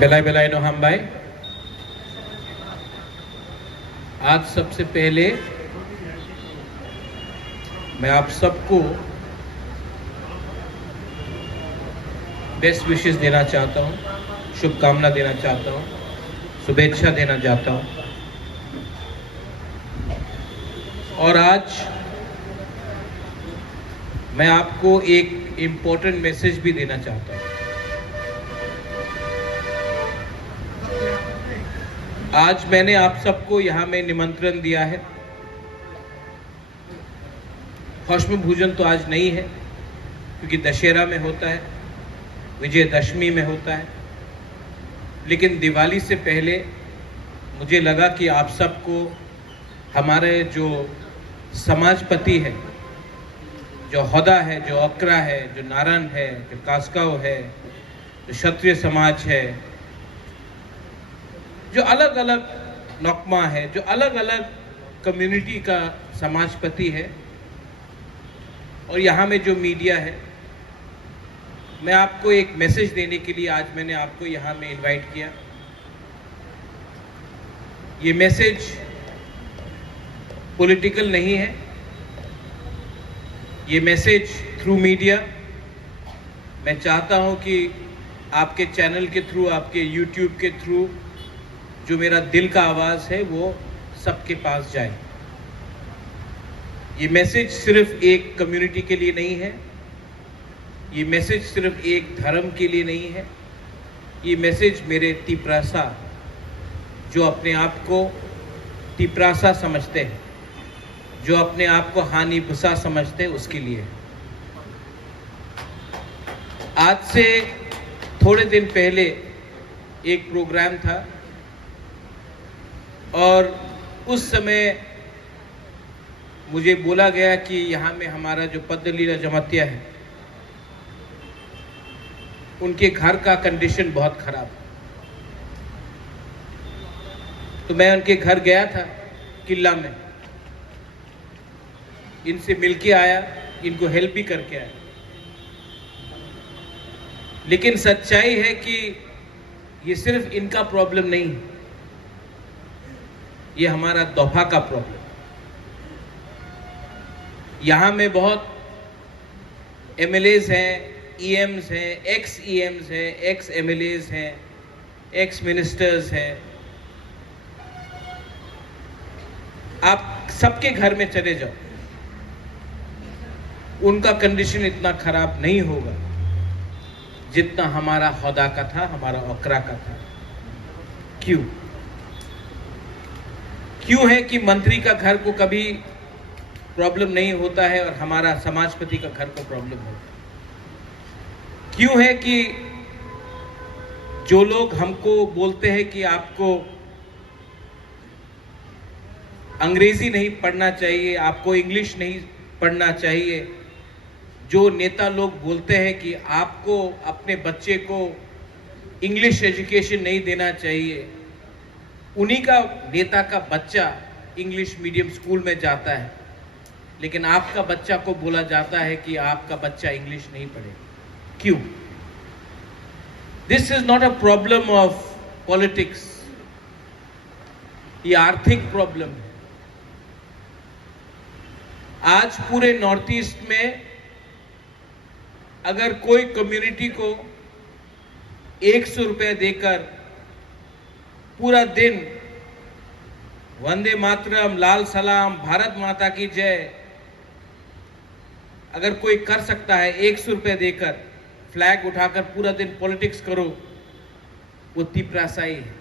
बेलाय बेलाय नो हम भाई, आज सबसे पहले मैं आप सबको बेस्ट विशेस देना चाहता हूँ, शुभकामना देना चाहता हूँ, शुभेच्छा देना चाहता हूँ। और आज मैं आपको एक इम्पोर्टेंट मैसेज भी देना चाहता हूँ। आज मैंने आप सबको यहाँ में निमंत्रण दिया है। भस्म भोजन तो आज नहीं है क्योंकि दशहरा में होता है, विजयदशमी में होता है, लेकिन दिवाली से पहले मुझे लगा कि आप सबको हमारे जो समाजपति है, जो होदा है, जो अकरा है, जो नारायण है, जो कास्काव है, जो क्षत्रिय समाज है, जो अलग अलग नौकमा है, जो अलग अलग कम्युनिटी का समाजपति है, और यहाँ में जो मीडिया है, मैं आपको एक मैसेज देने के लिए आज मैंने आपको यहाँ में इनवाइट किया। ये मैसेज पॉलिटिकल नहीं है, ये मैसेज थ्रू मीडिया मैं चाहता हूँ कि आपके चैनल के थ्रू, आपके यूट्यूब के थ्रू जो मेरा दिल का आवाज़ है वो सबके पास जाए। ये मैसेज सिर्फ एक कम्युनिटी के लिए नहीं है, ये मैसेज सिर्फ एक धर्म के लिए नहीं है, ये मैसेज मेरे तिपरासा जो अपने आप को तिपरासा समझते हैं, जो अपने आप को हानि भुसा समझते हैं, उसके लिए। आज से थोड़े दिन पहले एक प्रोग्राम था और उस समय मुझे बोला गया कि यहाँ में हमारा जो पद्दलीला जमातिया है उनके घर का कंडीशन बहुत खराब है। तो मैं उनके घर गया था किला में, इनसे मिलके आया, इनको हेल्प भी करके आया। लेकिन सच्चाई है कि ये सिर्फ इनका प्रॉब्लम नहीं है, ये हमारा दोफा का प्रॉब्लम। यहाँ में बहुत एमएलएज हैं, ईएम्स हैं, एक्स ईएम्स हैं, एक्स एमएलएज हैं, एक्स मिनिस्टर्स हैं। आप सबके घर में चले जाओ, उनका कंडीशन इतना खराब नहीं होगा जितना हमारा होदा का था, हमारा ओकरा का था। क्यों? क्यों है कि मंत्री का घर को कभी प्रॉब्लम नहीं होता है और हमारा समाजपति का घर को प्रॉब्लम होता है? क्यों है कि जो लोग हमको बोलते हैं कि आपको अंग्रेजी नहीं पढ़ना चाहिए, आपको इंग्लिश नहीं पढ़ना चाहिए, जो नेता लोग बोलते हैं कि आपको अपने बच्चे को इंग्लिश एजुकेशन नहीं देना चाहिए, उन्हीं का नेता का बच्चा इंग्लिश मीडियम स्कूल में जाता है, लेकिन आपका बच्चा को बोला जाता है कि आपका बच्चा इंग्लिश नहीं पढ़ेगा। क्यों? This is not a problem of politics, ये आर्थिक प्रॉब्लम है। आज पूरे नॉर्थ ईस्ट में अगर कोई कम्युनिटी को 100 रुपये देकर पूरा दिन वंदे मातरम, लाल सलाम, भारत माता की जय अगर कोई कर सकता है, 100 रुपये देकर फ्लैग उठाकर पूरा दिन पॉलिटिक्स करो, वो तिपरासा ही है,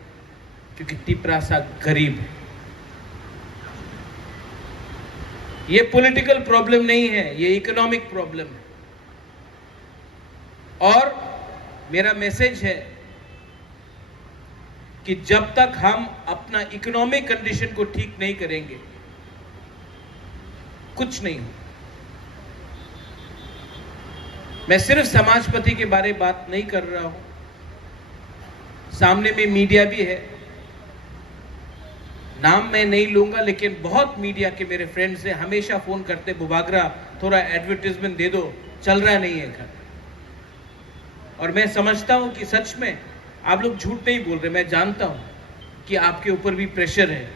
क्योंकि तिपरासा गरीब है। ये पॉलिटिकल प्रॉब्लम नहीं है, ये इकोनॉमिक प्रॉब्लम है। और मेरा मैसेज है कि जब तक हम अपना इकोनॉमिक कंडीशन को ठीक नहीं करेंगे, कुछ नहीं हो। मैं सिर्फ समाजपति के बारे में बात नहीं कर रहा हूं, सामने में मीडिया भी है, नाम मैं नहीं लूंगा, लेकिन बहुत मीडिया के मेरे फ्रेंड्स से हमेशा फोन करते, बुबागरा थोड़ा एडवर्टाइजमेंट दे दो, चल रहा नहीं है घर। और मैं समझता हूं कि सच में आप लोग झूठ नहीं बोल रहे, मैं जानता हूं कि आपके ऊपर भी प्रेशर है।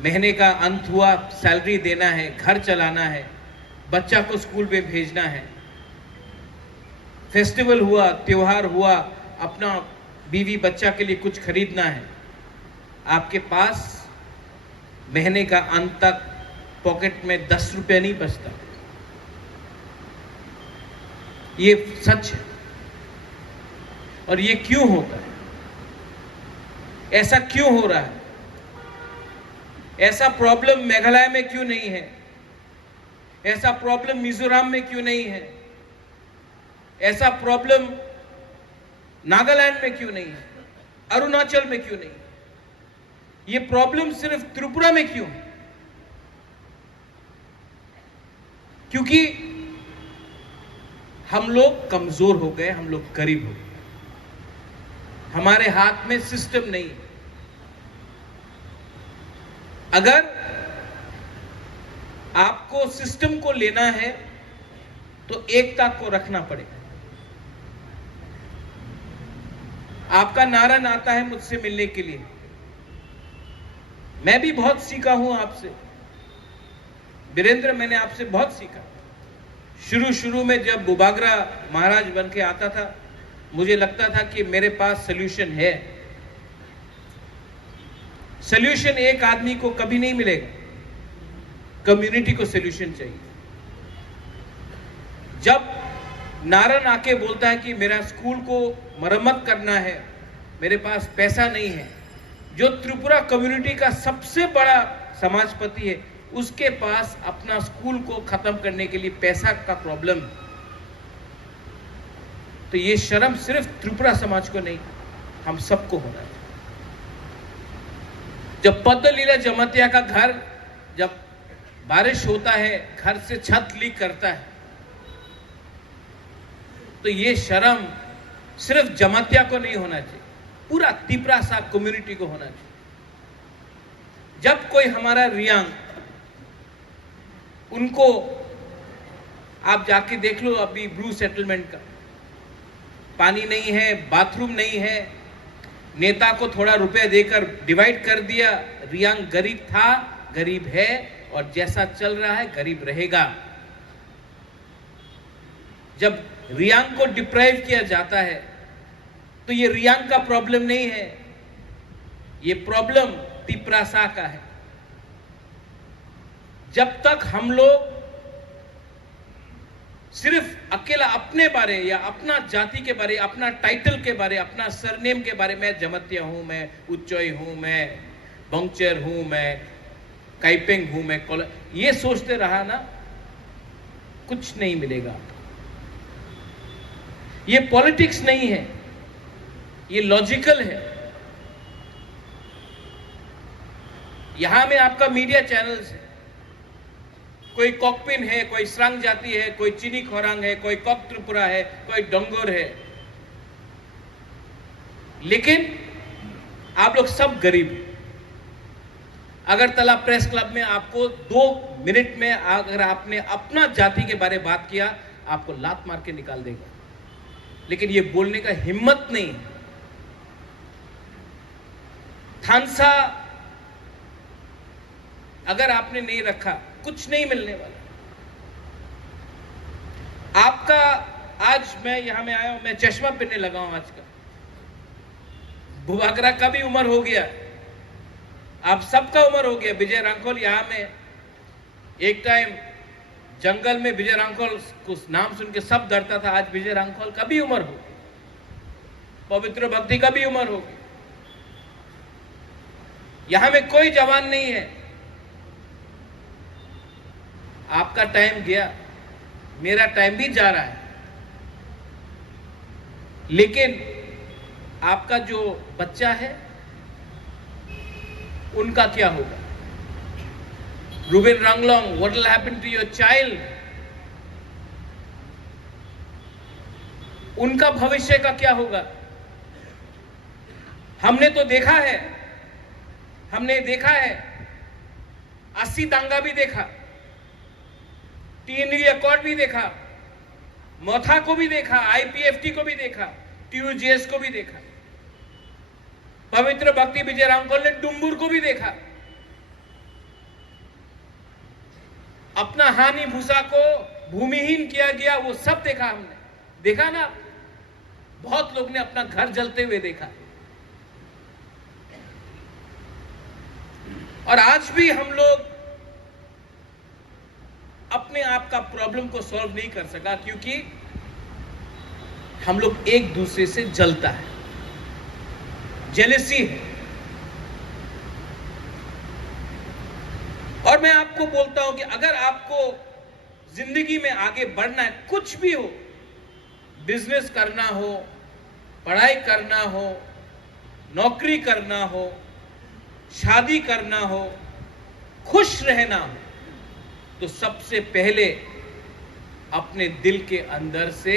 महीने का अंत हुआ, सैलरी देना है, घर चलाना है, बच्चा को स्कूल में भेजना है, फेस्टिवल हुआ, त्योहार हुआ, अपना बीवी बच्चा के लिए कुछ खरीदना है। आपके पास महीने का अंत तक पॉकेट में 10 रुपया नहीं बचता। ये सच है। और ये क्यों होता है? ऐसा क्यों हो रहा है? ऐसा प्रॉब्लम मेघालय में क्यों नहीं है? ऐसा प्रॉब्लम मिजोरम में क्यों नहीं है? ऐसा प्रॉब्लम नागालैंड में क्यों नहीं है? अरुणाचल में क्यों नहीं है? ये प्रॉब्लम सिर्फ त्रिपुरा में क्यों है? क्योंकि हम लोग कमजोर हो गए, हम लोग गरीब हो गए, हमारे हाथ में सिस्टम नहीं। अगर आपको सिस्टम को लेना है तो एकता को रखना पड़ेगा। आपका नारा आता है मुझसे मिलने के लिए, मैं भी बहुत सीखा हूं आपसे। वीरेंद्र, मैंने आपसे बहुत सीखा। शुरू में जब बुबागरा महाराज बन के आता था, मुझे लगता था कि मेरे पास सल्यूशन है। सल्यूशन एक आदमी को कभी नहीं मिलेगा, कम्युनिटी को सल्यूशन चाहिए। जब नारन आके बोलता है कि मेरा स्कूल को मरम्मत करना है, मेरे पास पैसा नहीं है, जो त्रिपुरा कम्युनिटी का सबसे बड़ा समाजपति है, उसके पास अपना स्कूल को खत्म करने के लिए पैसा का प्रॉब्लम, तो ये शर्म सिर्फ त्रिपुरा समाज को नहीं, हम सबको होना चाहिए। जब पद्मलीला जमातिया का घर, जब बारिश होता है, घर से छत लीक करता है, तो ये शर्म सिर्फ जमातिया को नहीं होना चाहिए, पूरा तिपरा सा कम्युनिटी को होना चाहिए। जब कोई हमारा रियांग, उनको आप जाके देख लो, अभी ब्रू सेटलमेंट का पानी नहीं है, बाथरूम नहीं है, नेता को थोड़ा रुपए देकर डिवाइड कर दिया। रियांग गरीब था, गरीब है, और जैसा चल रहा है गरीब रहेगा। जब रियांग को डिप्राइव किया जाता है तो ये रियांग का प्रॉब्लम नहीं है, ये प्रॉब्लम तिपरासा का है। जब तक हम लोग सिर्फ अकेला अपने बारे या अपना जाति के बारे, अपना टाइटल के बारे, अपना सरनेम के बारे में, जमतिया हूं, मैं उच्चोई हूं, मैं बंगचर हूं, मैं काइपेंग हूं, मैं ये सोचते रहा ना, कुछ नहीं मिलेगा। ये पॉलिटिक्स नहीं है, ये लॉजिकल है। यहां में आपका मीडिया चैनल्स है, कोई कॉकपिन है, कोई स्रंग जाति है, कोई चीनी खोरांग है, कोई कॉक त्रिपुरा है, कोई डोंगोर है, लेकिन आप लोग सब गरीब हैं। अगरतला प्रेस क्लब में आपको 2 मिनट में अगर आपने अपना जाति के बारे में बात किया, आपको लात मार के निकाल देगा, लेकिन ये बोलने का हिम्मत नहीं। थानसा अगर आपने नहीं रखा, कुछ नहीं मिलने वाला आपका। आज मैं यहां में आया हूं, मैं चश्मा पहनने लगा हूं आज का। बुबागरा का भी उम्र हो गया, आप सबका उम्र हो गया। विजय रांखोल यहां में एक टाइम जंगल में विजय रांखोल को नाम सुन के सब डरता था, आज विजय रांखोल का भी उम्र हो गई, पवित्र भक्ति का भी उम्र हो गई। यहां में कोई जवान नहीं है। आपका टाइम गया, मेरा टाइम भी जा रहा है, लेकिन आपका जो बच्चा है उनका क्या होगा? Rubin Ranglong, what will happen to your child? उनका भविष्य का क्या होगा? हमने तो देखा है, हमने देखा है, 80 दंगा भी देखा, TNV अकॉर्ड भी देखा, मोथा को भी देखा, IPFT को भी देखा, TUGS को भी देखा। पवित्र भक्ति विजय रामफल ने डुम्बुर को भी देखा, अपना हानि भूसा को भूमिहीन किया गया, वो सब देखा हमने। देखा ना, बहुत लोग ने अपना घर जलते हुए देखा। और आज भी हम लोग अपने आप का प्रॉब्लम को सॉल्व नहीं कर सका, क्योंकि हम लोग एक दूसरे से जलता है, जेलसी है। और मैं आपको बोलता हूं कि अगर आपको जिंदगी में आगे बढ़ना है, कुछ भी हो, बिजनेस करना हो, पढ़ाई करना हो, नौकरी करना हो, शादी करना हो, खुश रहना हो, तो सबसे पहले अपने दिल के अंदर से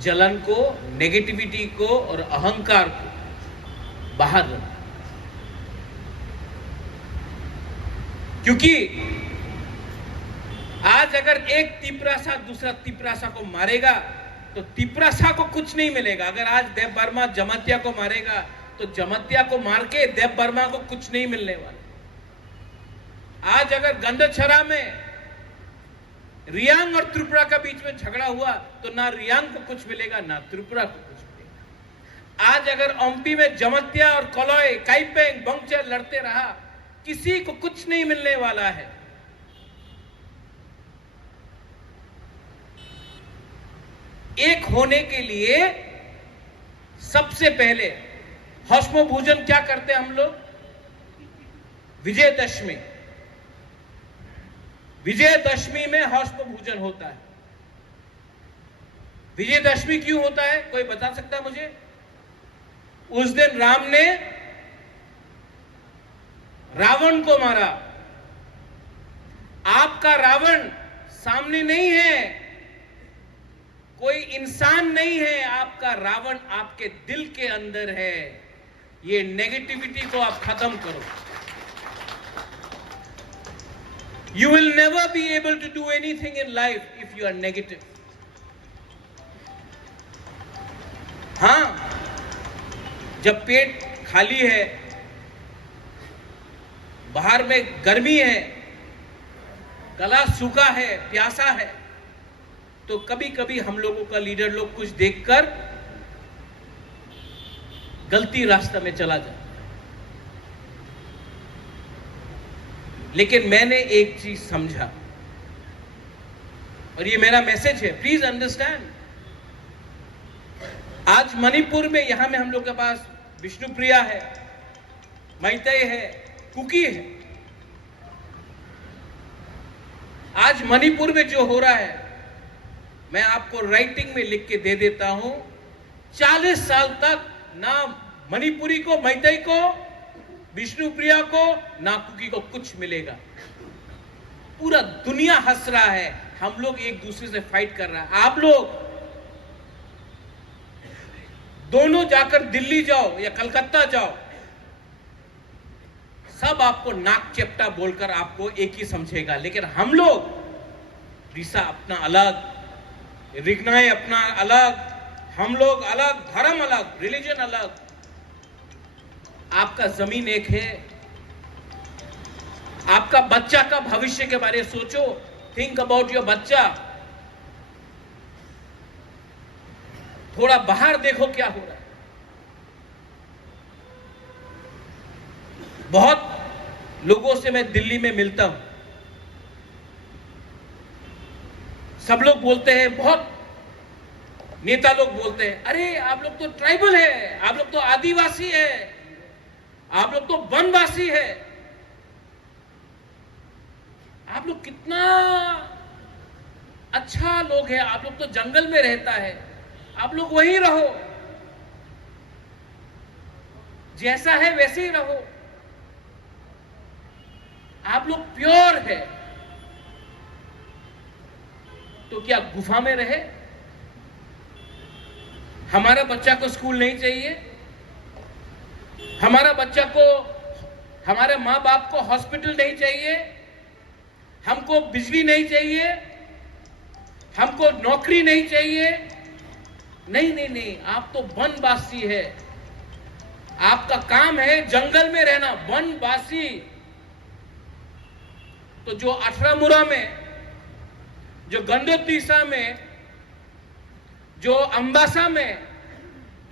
जलन को, नेगेटिविटी को और अहंकार को बाहर रखो। क्योंकि आज अगर एक तिपरासा दूसरा तिपरासा को मारेगा तो तिपरासा को कुछ नहीं मिलेगा। अगर आज देव वर्मा जमातिया को मारेगा तो जमातिया को मार के देव वर्मा को कुछ नहीं मिलने वाला। आज अगर गंडछरा में रियांग और त्रिपुरा के बीच में झगड़ा हुआ तो ना रियांग को कुछ मिलेगा, ना त्रिपुरा को कुछ मिलेगा। आज अगर ओम्पी में जमातिया और कलॉय, काइपेंग, बंगचर लड़ते रहा, किसी को कुछ नहीं मिलने वाला है। एक होने के लिए सबसे पहले हौष्म भोजन क्या करते हैं हम लोग? विजयदशमी। विजयदशमी में हौष्म भोजन होता है। विजयदशमी क्यों होता है, कोई बता सकता है मुझे? उस दिन राम ने रावण को मारा। आपका रावण सामने नहीं है, कोई इंसान नहीं है, आपका रावण आपके दिल के अंदर है। ये नेगेटिविटी को आप खत्म करो। You will never be able to do anything in life if you are negative. हाँ, जब पेट खाली है, बाहर में गर्मी है, गला सूखा है, प्यासा है, तो कभी कभी हम लोगों का लीडर लोग कुछ देखकर गलती रास्ते में चला जाता है। लेकिन मैंने एक चीज समझा, और ये मेरा मैसेज है, प्लीज अंडरस्टैंड। आज मणिपुर में, यहां में हम लोग के पास विष्णुप्रिया है, मैतेई है, कुकी है। आज मणिपुर में जो हो रहा है, मैं आपको राइटिंग में लिख के दे देता हूं। 40 साल तक ना मणिपुरी को, मैतेई को, विष्णुप्रिया को, ना कुकी को कुछ मिलेगा। पूरा दुनिया हंस रहा है, हम लोग एक दूसरे से फाइट कर रहा है। आप लोग दोनों जाकर दिल्ली जाओ या कलकत्ता जाओ, सब आपको नाक चेप्टा बोलकर आपको एक ही समझेगा। लेकिन हम लोग, रीसा अपना अलग, रिग्नाई अपना अलग, हम लोग अलग, धर्म अलग, रिलीजन अलग। आपका जमीन एक है। आपका बच्चा का भविष्य के बारे में सोचो। थिंक अबाउट योर बच्चा। थोड़ा बाहर देखो क्या हो रहा है। बहुत लोगों से मैं दिल्ली में मिलता हूं, सब लोग बोलते हैं, बहुत नेता लोग बोलते हैं, अरे आप लोग तो ट्राइबल है, आप लोग तो आदिवासी है, आप लोग तो वनवासी है, आप लोग कितना अच्छा लोग हैं, आप लोग तो जंगल में रहता है, आप लोग वहीं रहो, जैसा है वैसे ही रहो, आप लोग प्योर है। तो क्या गुफा में रहे? हमारा बच्चा को स्कूल नहीं चाहिए, हमारा बच्चा को, हमारे माँ बाप को हॉस्पिटल नहीं चाहिए, हमको बिजली नहीं चाहिए, हमको नौकरी नहीं चाहिए। नहीं नहीं नहीं, आप तो वनवासी है। आपका काम है जंगल में रहना, वनवासी। तो जो अठरामुरा में, जो गंडोतीसा में, जो अंबासा में,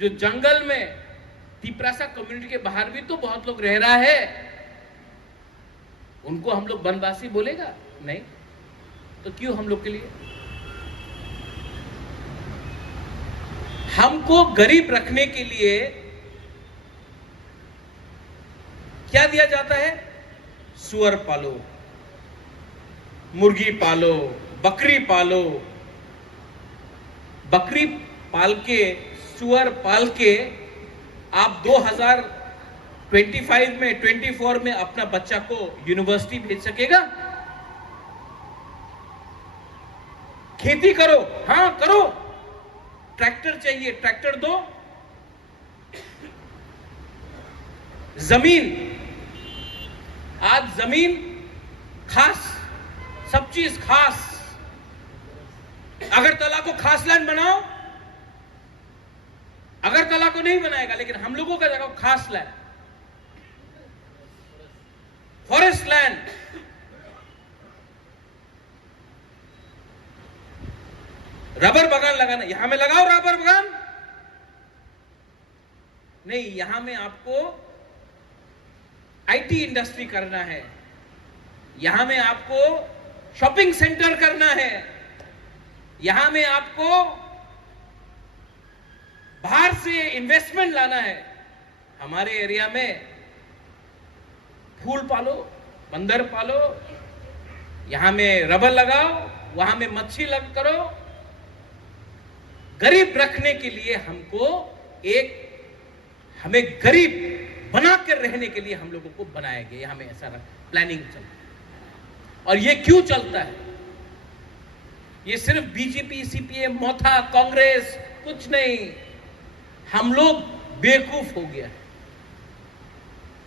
जो जंगल में, तिपरासा कम्युनिटी के बाहर भी तो बहुत लोग रह रहा है, उनको हम लोग वनवासी बोलेगा? नहीं। तो क्यों हम लोग के लिए? हमको गरीब रखने के लिए क्या दिया जाता है? सुअर पालो, मुर्गी पालो, बकरी पालो। बकरी पाल के, सुअर पाल के आप 2025 में, 24 में अपना बच्चा को यूनिवर्सिटी भेज सकेगा? खेती करो, हां करो, ट्रैक्टर चाहिए, ट्रैक्टर दो। जमीन, आज जमीन खास, सब चीज खास। अगरतला को खास लैंड बनाओ, अगरतला को नहीं बनाएगा, लेकिन हम लोगों का जगह खास लैंड, फॉरेस्ट लैंड। रबर बागान लगाना, यहां में लगाओ रबर बागान। नहीं, यहां में आपको आईटी इंडस्ट्री करना है, यहां में आपको शॉपिंग सेंटर करना है, यहां में आपको बाहर से इन्वेस्टमेंट लाना है। हमारे एरिया में फूल पालो, बंदर पालो, यहां में रबर लगाओ, वहां में मच्छी लग करो। गरीब रखने के लिए हमको हमें गरीब बना कर रहने के लिए हम लोगों को बनाया गया, हमें ऐसा प्लानिंग चलता है। और ये क्यों चलता है? ये सिर्फ बीजेपी, सीपीएम, मोथा, कांग्रेस कुछ नहीं। हम लोग बेवकूफ हो गया है।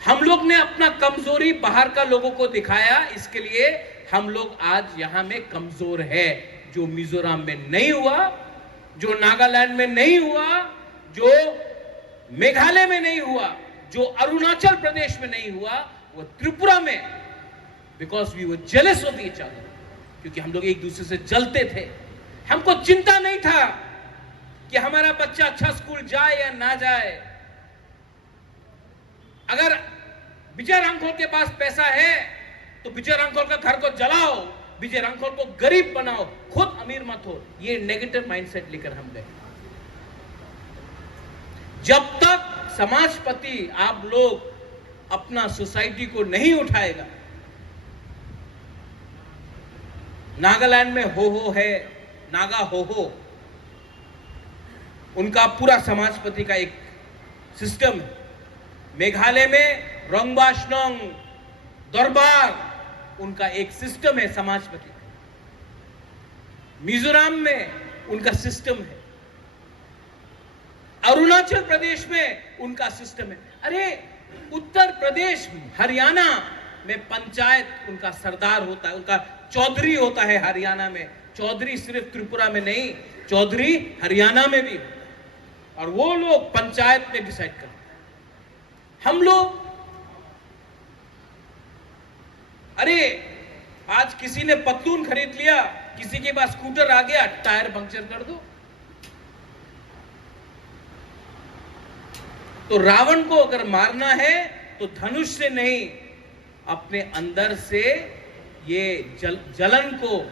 हम लोग ने अपना कमजोरी बाहर का लोगों को दिखाया, इसके लिए हम लोग आज यहां में कमजोर है। जो मिजोरम में नहीं हुआ, जो नागालैंड में नहीं हुआ, जो मेघालय में नहीं हुआ, जो अरुणाचल प्रदेश में नहीं हुआ, वो त्रिपुरा में, because we were jealous of each other, क्योंकि हम लोग एक दूसरे से जलते थे। हमको चिंता नहीं था कि हमारा बच्चा अच्छा स्कूल जाए या ना जाए। अगर विजय रामखोल के पास पैसा है तो विजय रामखोल का घर को जलाओ, विजय रामखोल को गरीब बनाओ, खुद अमीर मत हो। ये नेगेटिव माइंडसेट लेकर हम गए। जब तक समाजपति आप लोग अपना सोसाइटी को नहीं उठाएगा, नागालैंड में हो है, नागा हो, उनका पूरा समाजपति का एक सिस्टम है। मेघालय में रोंगबाशनोंग दरबार, उनका एक सिस्टम है समाजपति। मिजोरम में उनका सिस्टम है, अरुणाचल प्रदेश में उनका सिस्टम है। अरे उत्तर प्रदेश, हरियाणा में पंचायत उनका सरदार होता है, उनका चौधरी होता है। हरियाणा में चौधरी सिर्फ त्रिपुरा में नहीं, चौधरी हरियाणा में भी होता है, और वो लोग पंचायत में डिसाइड करते हैं। हम लोग, अरे आज किसी ने पतलून खरीद लिया, किसी के पास स्कूटर आ गया, टायर पंक्चर कर दो। तो रावण को अगर मारना है तो धनुष से नहीं, अपने अंदर से ये जलन को,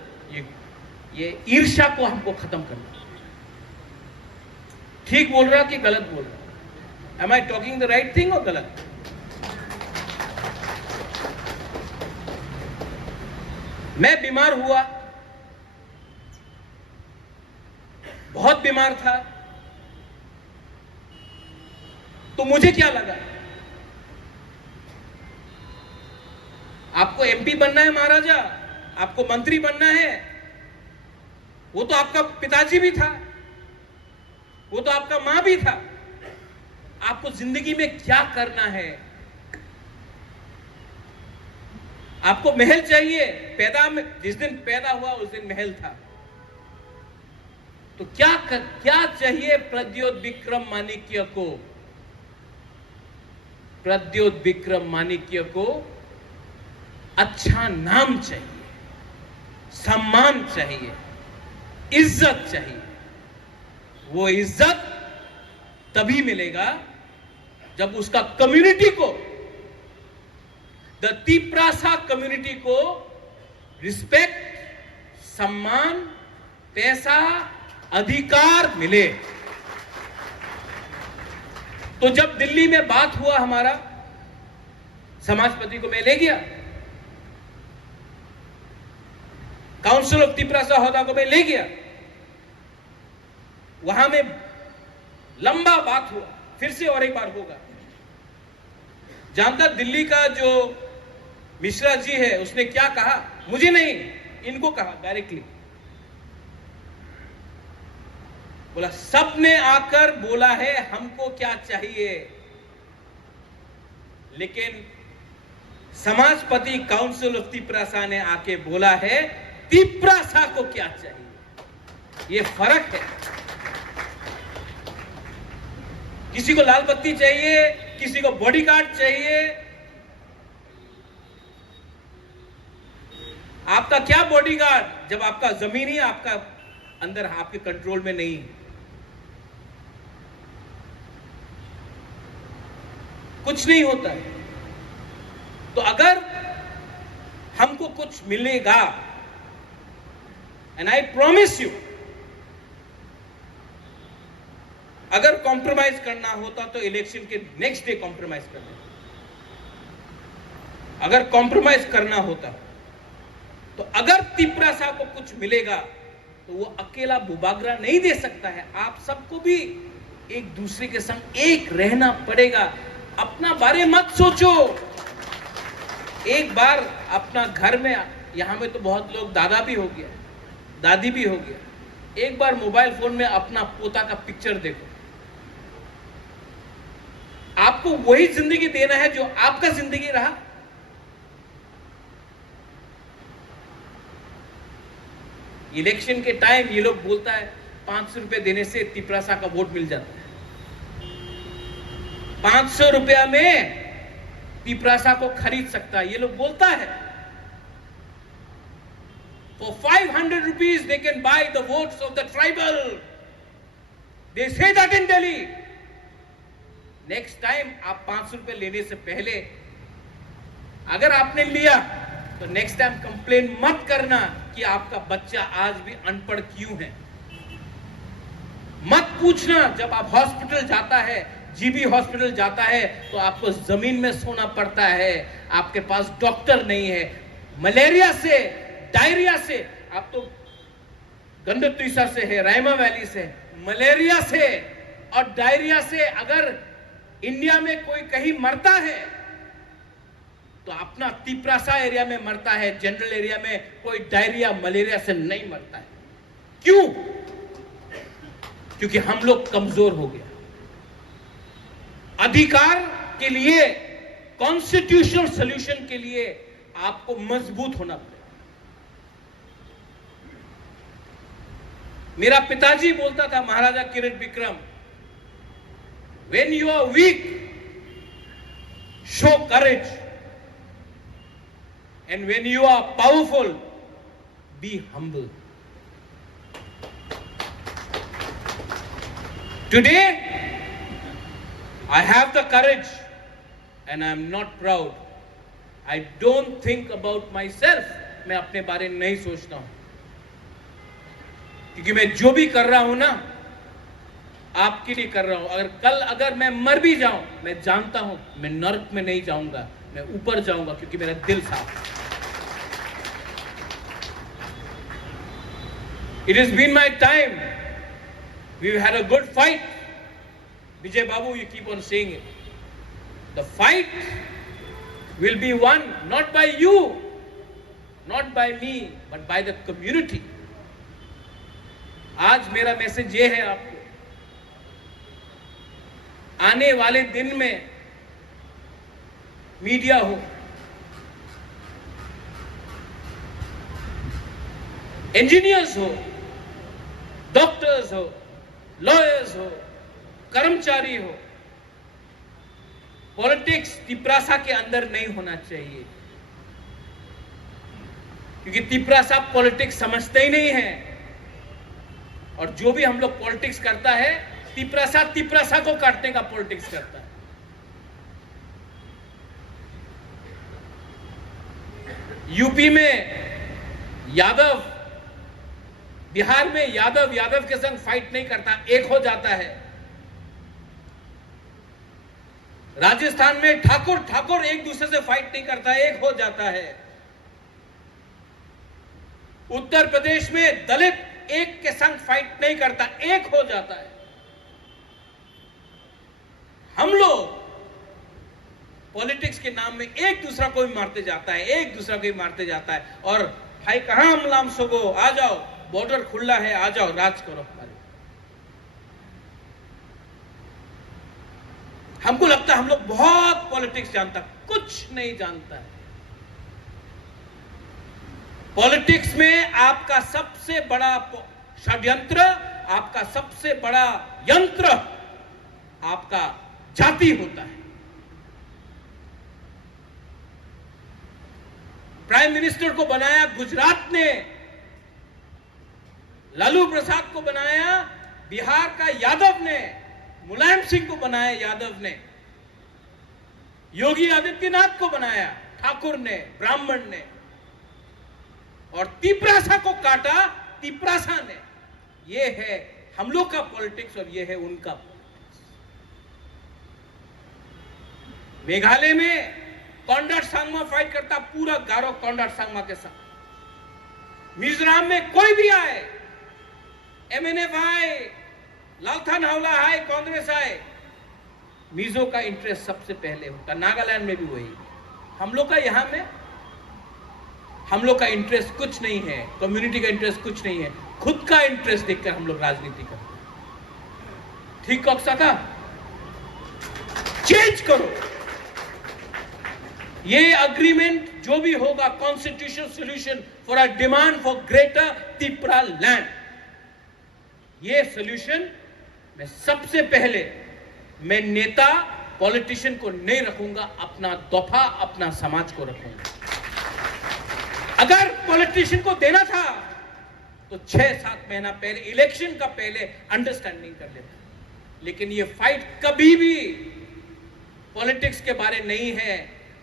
ये ईर्ष्या को हमको खत्म करना। ठीक बोल रहा कि गलत बोल रहा? Am I talking the right thing और गलत? मैं बीमार हुआ, बहुत बीमार था, तो मुझे क्या लगा? आपको एमपी बनना है महाराजा, आपको मंत्री बनना है, वो तो आपका पिताजी भी था, वो तो आपका मां भी था। आपको जिंदगी में क्या करना है? आपको महल चाहिए, जिस दिन पैदा हुआ उस दिन महल था। तो क्या चाहिए प्रद्योत विक्रम माणिक्य को? प्रद्योत विक्रम माणिक्य को अच्छा नाम चाहिए, सम्मान चाहिए, इज्जत चाहिए। वो इज्जत तभी मिलेगा जब उसका कम्युनिटी को, द तिप्रासा कम्युनिटी को रिस्पेक्ट, सम्मान, पैसा, अधिकार मिले। तो जब दिल्ली में बात हुआ, हमारा समाजपति को मैं ले गया, काउंसिल ऑफ तिप्रासा होदा को मैं ले गया, वहां में लंबा बात हुआ, फिर से और एक बार होगा। जानता दिल्ली का जो मिश्रा जी है उसने क्या कहा, मुझे नहीं इनको कहा डायरेक्टली, बोला सबने आकर बोला है हमको क्या चाहिए, लेकिन समाजपति काउंसिल ऑफ तिप्रासा ने आके बोला है तिप्रासा को क्या चाहिए। ये फर्क है। किसी को लाल बत्ती चाहिए, किसी को बॉडीगार्ड चाहिए। आपका क्या बॉडीगार्ड जब आपका जमीन ही आपका अंदर आपके कंट्रोल में नहीं। कुछ नहीं होता है। तो अगर हमको कुछ मिलेगा, एंड आई प्रॉमिस यू, अगर कॉम्प्रोमाइज करना होता तो इलेक्शन के नेक्स्ट डे कॉम्प्रोमाइज करना, अगर कॉम्प्रोमाइज करना होता तो अगर तिप्रासा को कुछ मिलेगा तो वो अकेला बुबागरा नहीं दे सकता है। आप सबको भी एक दूसरे के संग एक रहना पड़ेगा। अपना बारे मत सोचो। एक बार अपना घर में, यहां में तो बहुत लोग दादा भी हो गया, दादी भी हो गया, एक बार मोबाइल फोन में अपना पोता का पिक्चर देखो। आपको वही जिंदगी देना है जो आपका जिंदगी रहा। इलेक्शन के टाइम ये लोग बोलता है 500 रुपए देने से तिप्रासा का वोट मिल जाता है। 500 रुपया में तिप्रासा को खरीद सकता है, ये लोग बोलता है। For 500 rupees they can buy the votes of the tribal. They say that in Delhi. Next time आप 500 रुपए लेने से पहले अगर आपने लिया तो नेक्स्ट टाइम कंप्लेन मत करना कि आपका बच्चा आज भी अनपढ़ क्यों है। मत पूछना जब आप हॉस्पिटल जाता है, जीबी हॉस्पिटल जाता है तो आपको जमीन में सोना पड़ता है, आपके पास डॉक्टर नहीं है। मलेरिया से, डायरिया से, आप तो गंडतीसा से है, रायमा वैली से, मलेरिया से और डायरिया से अगर इंडिया में कोई कहीं मरता है तो अपना तिप्रासा एरिया में मरता है। जनरल एरिया में कोई डायरिया मलेरिया से नहीं मरता है। क्यों? क्योंकि हम लोग कमजोर हो गए। अधिकार के लिए, कॉन्स्टिट्यूशनल सॉल्यूशन के लिए आपको मजबूत होना पड़ेगा। मेरा पिताजी बोलता था, महाराजा किरण Vikram, when you are weak, show courage, and when you are powerful, be humble. Today, I have the courage and I am not proud. I don't think about myself. मैं अपने बारे में नहीं सोचता हूं, क्योंकि मैं जो भी कर रहा हूं ना, आपके लिए कर रहा हूं। अगर मैं मर भी जाऊं, मैं जानता हूं मैं नरक में नहीं जाऊंगा, मैं ऊपर जाऊंगा, क्योंकि मेरा दिल साफ है। It has been my time. We've had a good fight. Vijay Babu, you keep on saying it. The fight will be won not by you, not by me, but by the community. आज मेरा message ये है आपको, आने वाले दिन में media हो, इंजीनियर्स हो, डॉक्टर्स हो, लॉयर्स हो, कर्मचारी हो, पॉलिटिक्स तिपरासा के अंदर नहीं होना चाहिए, क्योंकि तिपरासा पॉलिटिक्स समझते ही नहीं है। और जो भी हम लोग पॉलिटिक्स करता है, तिपरासा को काटने का पॉलिटिक्स करता है। यूपी में यादव, बिहार में यादव के संग फाइट नहीं करता, एक हो जाता है। राजस्थान में ठाकुर एक दूसरे से फाइट नहीं करता, एक हो जाता है। उत्तर प्रदेश में दलित एक के संग फाइट नहीं करता, एक हो जाता है। हम लोग पॉलिटिक्स के नाम में एक दूसरा को भी मारते जाता है, और भाई कहां हमलाम सोगो, आ जाओ, बॉर्डर खुला है, आ जाओ, राज करो हमारे। हमको लगता है हम लोग बहुत पॉलिटिक्स जानता, कुछ नहीं जानता है। पॉलिटिक्स में आपका सबसे बड़ा षड्यंत्र, आपका सबसे बड़ा यंत्र आपका जाति होता है। प्राइम मिनिस्टर को बनाया गुजरात ने, लालू प्रसाद को बनाया बिहार का यादव ने, मुलायम सिंह को बनाया यादव ने, योगी आदित्यनाथ को बनाया ठाकुर ने, ब्राह्मण ने, और तिपरासा को काटा तिपरासा ने। ये है हम लोग का पॉलिटिक्स और ये है उनका पॉलिटिक्स। मेघालय में कॉन्डाट सांगमा फाइट करता, पूरा गारो कॉन्डाट सांगमा के साथ। मिजोरम में कोई भी आए, एमएनएफ आए, लालथान हावला आए, कांग्रेस आए, मिजो का इंटरेस्ट सबसे पहले होता। नागालैंड में भी वही। हम लोग का यहां में हम लोग का इंटरेस्ट कुछ नहीं है, कम्युनिटी का इंटरेस्ट कुछ नहीं है, खुद का इंटरेस्ट देखकर हम लोग राजनीति करते हैं। ठीक कक्षा का चेंज करो। ये अग्रीमेंट जो भी होगा, constitutional solution for a demand for greater Tipra land, ये सॉल्यूशन मैं सबसे पहले मैं नेता पॉलिटिशियन को नहीं रखूंगा, अपना दफा अपना समाज को रखूंगा। अगर पॉलिटिशियन को देना था तो 6-7 महीना पहले, इलेक्शन का पहले अंडरस्टैंडिंग कर लेता। लेकिन ये फाइट कभी भी पॉलिटिक्स के बारे नहीं है,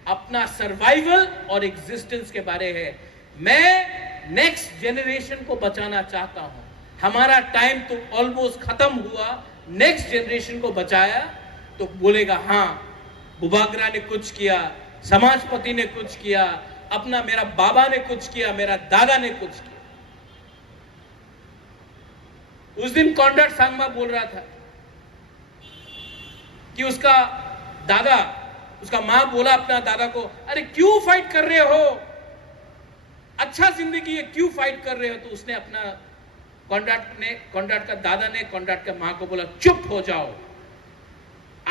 अपना सर्वाइवल और एग्जिस्टेंस के बारे है। मैं नेक्स्ट जनरेशन को बचाना चाहता हूं। हमारा टाइम तो ऑलमोस्ट खत्म हुआ, नेक्स्ट जनरेशन को बचाया तो बोलेगा हाँ, बुबागरा ने कुछ किया, समाजपति ने कुछ किया, अपना मेरा बाबा ने कुछ किया, मेरा दादा ने कुछ किया। उस दिन कॉन्डाट सांगमा बोल रहा था कि उसका दादा, उसका मां बोला अपना दादा को, अरे क्यों फाइट कर रहे हो, अच्छा जिंदगी है, क्यों फाइट कर रहे हो? तो उसने अपना कॉन्डाट का दादा ने कॉन्डाट का मां को बोला, चुप हो जाओ।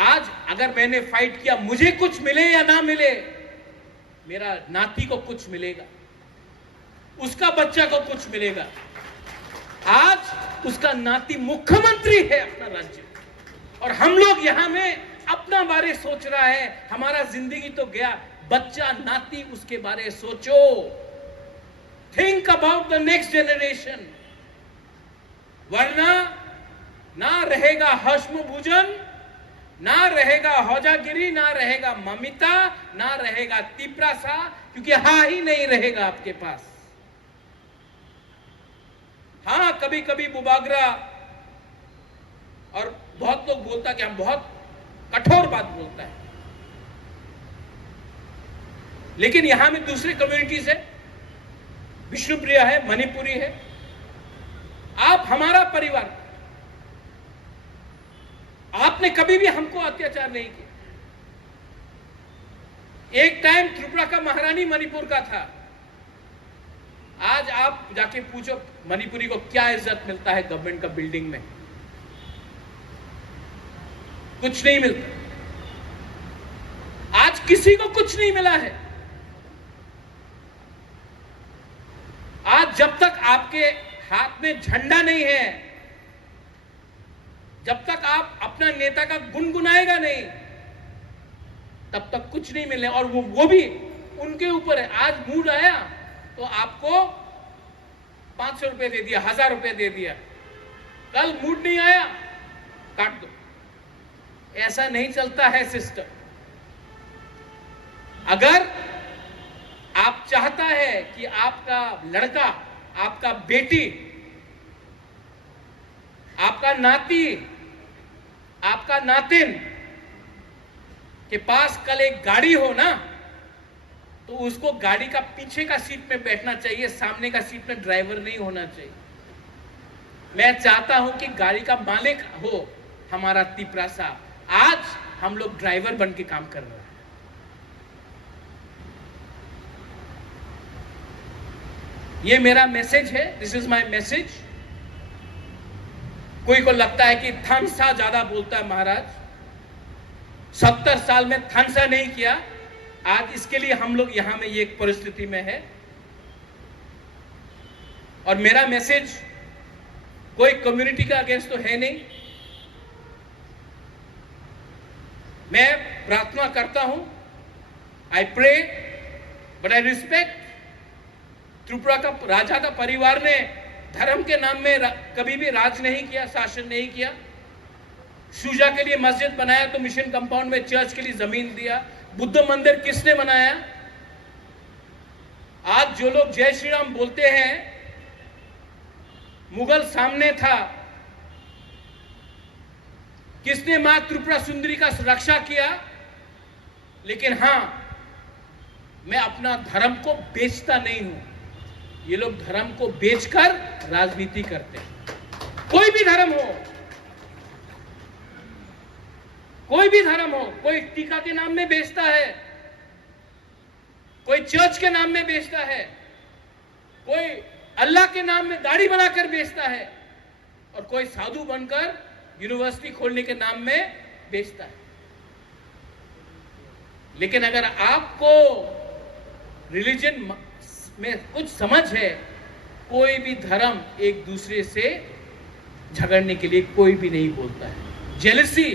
आज अगर मैंने फाइट किया, मुझे कुछ मिले या ना मिले, मेरा नाती को कुछ मिलेगा, उसका बच्चा को कुछ मिलेगा। आज उसका नाती मुख्यमंत्री है अपना राज्य, और हम लोग यहां में अपना बारे सोच रहा है। हमारा जिंदगी तो गया, बच्चा नाती उसके बारे सोचो। Think about the next generation, वरना ना रहेगा हश्म भूजन, ना रहेगा हौजागिरी, ना रहेगा ममिता, ना रहेगा तिपरासा, क्योंकि हाँ ही नहीं रहेगा आपके पास। हाँ, कभी कभी बुबागरा और बहुत लोग बोलता कि हम बहुत कठोर बात बोलता है, लेकिन यहां में दूसरे कम्युनिटीज है, विष्णुप्रिया है, मणिपुरी है। आप हमारा परिवार, आपने कभी भी हमको अत्याचार नहीं किया। एक टाइम त्रिपुरा का महारानी मणिपुर का था। आज आप जाके पूछो मणिपुरी को क्या इज्जत मिलता है गवर्नमेंट का बिल्डिंग में, कुछ नहीं मिलता। आज किसी को कुछ नहीं मिला है। आज जब तक आपके हाथ में झंडा नहीं है, जब तक आप अपना नेता का गुनगुनाएगा नहीं, तब तक कुछ नहीं मिलने, और वो भी उनके ऊपर है। आज मूड आया तो आपको 500 रुपए दे दिया, 1000 रुपए दे दिया, कल मूड नहीं आया काट दो। ऐसा नहीं चलता है सिस्टम। अगर आप चाहता है कि आपका लड़का, आपका बेटी, आपका नाती, आपका नातिन के पास कल एक गाड़ी हो ना, तो उसको गाड़ी का पीछे का सीट में बैठना चाहिए, सामने का सीट में ड्राइवर नहीं होना चाहिए। मैं चाहता हूं कि गाड़ी का मालिक हो हमारा तिपरा साहब। आज हम लोग ड्राइवर बन के काम कर रहे हैं। ये मेरा मैसेज है, दिस इज माय मैसेज। कोई को लगता है कि थानसा ज्यादा बोलता है महाराज, 70 साल में थानसा नहीं किया, आज इसके लिए हम लोग यहां में ये एक परिस्थिति में है। और मेरा मैसेज कोई कम्युनिटी का अगेंस्ट तो है नहीं। मैं प्रार्थना करता हूं, I pray but I respect. Tripura का राजा का परिवार ने धर्म के नाम में कभी भी राज नहीं किया, शासन नहीं किया। शुजा के लिए मस्जिद बनाया तो मिशन कंपाउंड में चर्च के लिए जमीन दिया। बुद्ध मंदिर किसने बनाया? आज जो लोग जय श्री राम बोलते हैं, मुगल सामने था, किसने मां त्रिपुरा सुंदरी का रक्षा किया? लेकिन हां, मैं अपना धर्म को बेचता नहीं हूं। ये लोग धर्म को बेचकर राजनीति करते हैं। कोई भी धर्म हो, कोई भी धर्म हो, कोई टीका के नाम में बेचता है, कोई चर्च के नाम में बेचता है, कोई अल्लाह के नाम में दाढ़ी बनाकर बेचता है, और कोई साधु बनकर यूनिवर्सिटी खोलने के नाम में बेचता है। लेकिन अगर आपको रिलीजन में कुछ समझ है, कोई भी धर्म एक दूसरे से झगड़ने के लिए कोई भी नहीं बोलता है। Jealousy,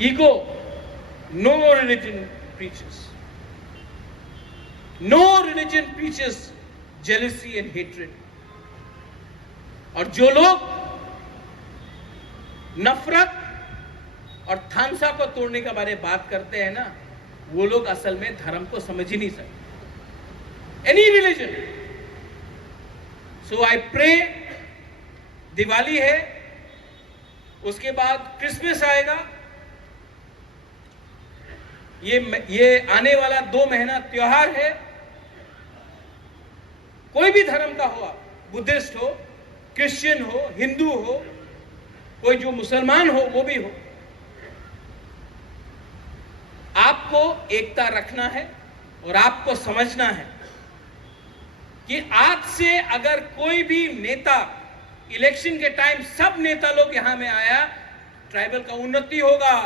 ego, no religion preaches, no religion preaches jealousy and hatred. और जो लोग नफरत और थानसा को तोड़ने के बारे में बात करते हैं ना, वो लोग असल में धर्म को समझ ही नहीं सकते। Any religion. So I pray, Diwali है, उसके बाद क्रिसमस आएगा। ये आने वाला 2 महीना त्योहार है। कोई भी धर्म का हो, बुद्धिस्ट हो, क्रिश्चियन हो, हिंदू हो, कोई जो मुसलमान हो वो भी हो, आपको एकता रखना है और आपको समझना है कि आज से अगर कोई भी नेता, इलेक्शन के टाइम सब नेता लोग यहां में आया, ट्राइबल का उन्नति होगा,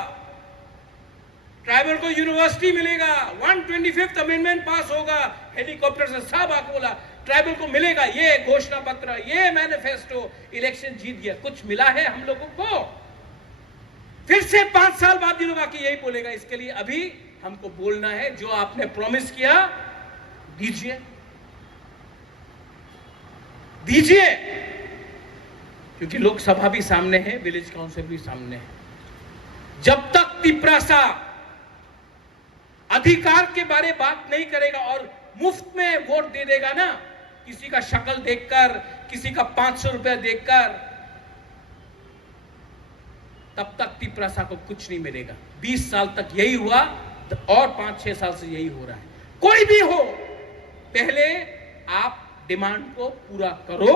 ट्राइबल को यूनिवर्सिटी मिलेगा, 125th अमेंडमेंट पास होगा, हेलीकॉप्टर से सब आके बोला ट्राइबल को मिलेगा, ये घोषणा पत्र, ये मैनिफेस्टो, इलेक्शन जीत गया। कुछ मिला है हम लोगों को? फिर से 5 साल बाद ये लोग आके यही बोलेगा। इसके लिए अभी हमको बोलना है, जो आपने प्रॉमिस किया दीजिए, दीजिए, क्योंकि लोकसभा भी सामने है, विलेज काउंसिल भी सामने है। जब तक तिपरासा अधिकार के बारे बात नहीं करेगा और मुफ्त में वोट दे देगा ना, किसी का शक्ल देखकर, किसी का 500 रुपया देखकर, तब तक तिपरासा को कुछ नहीं मिलेगा। 20 साल तक यही हुआ और 5-6 साल से यही हो रहा है। कोई भी हो, पहले आप डिमांड को पूरा करो,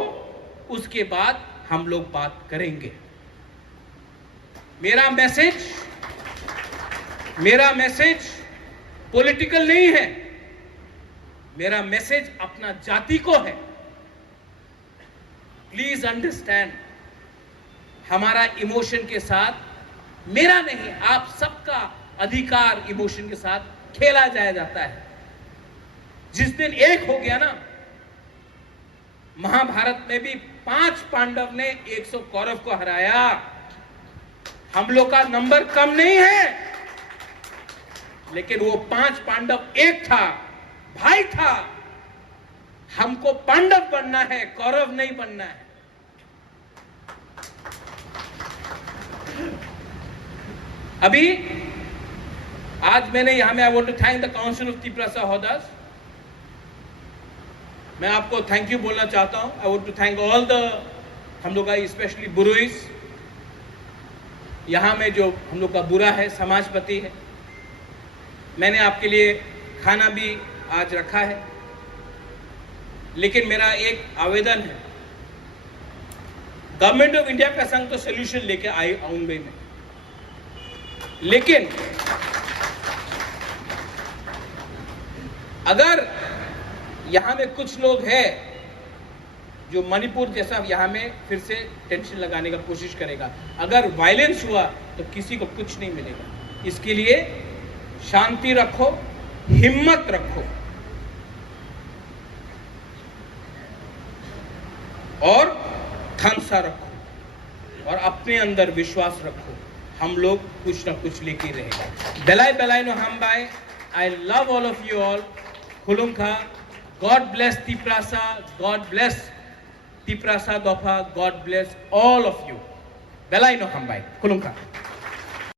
उसके बाद हम लोग बात करेंगे। मेरा मैसेज पॉलिटिकल नहीं है, मेरा मैसेज अपना जाति को है। प्लीज अंडरस्टैंड, हमारा इमोशन के साथ, मेरा नहीं, आप सबका अधिकार इमोशन के साथ खेला जाता है। जिस दिन एक हो गया ना, महाभारत में भी 5 पांडव ने 100 कौरव को हराया। हम लोग का नंबर कम नहीं है, लेकिन वो 5 पांडव एक था, भाई था। हमको पांडव बनना है, कौरव नहीं बनना है। अभी आज मैंने यहां में I want to thank the council of Tiprasa Hodas. मैं आपको थैंक यू बोलना चाहता हूं। I want to thank all the, हम लोग का स्पेशली बुरुइस, यहां में जो हम लोग का बुरा है, समाजपति है। मैंने आपके लिए खाना भी आज रखा है, लेकिन मेरा एक आवेदन है। गवर्नमेंट ऑफ इंडिया का संग तो सोल्यूशन लेके आऊंगा मैं, लेकिन अगर यहां में कुछ लोग हैं जो मणिपुर जैसा यहां में फिर से टेंशन लगाने का कोशिश करेगा, अगर वायलेंस हुआ तो किसी को कुछ नहीं मिलेगा। इसके लिए शांति रखो, हिम्मत रखो और खंसा रखो और अपने अंदर विश्वास रखो। हम लोग कुछ ना कुछ लेके रहेगा। बेलाई बेलाई नो हम बाय। I love all of you all. खुलुमखा। God bless Tiprasa, God bless Tiprasa दोफा, God bless all of you. बेलाई नो हम बाय। खुलुमखा।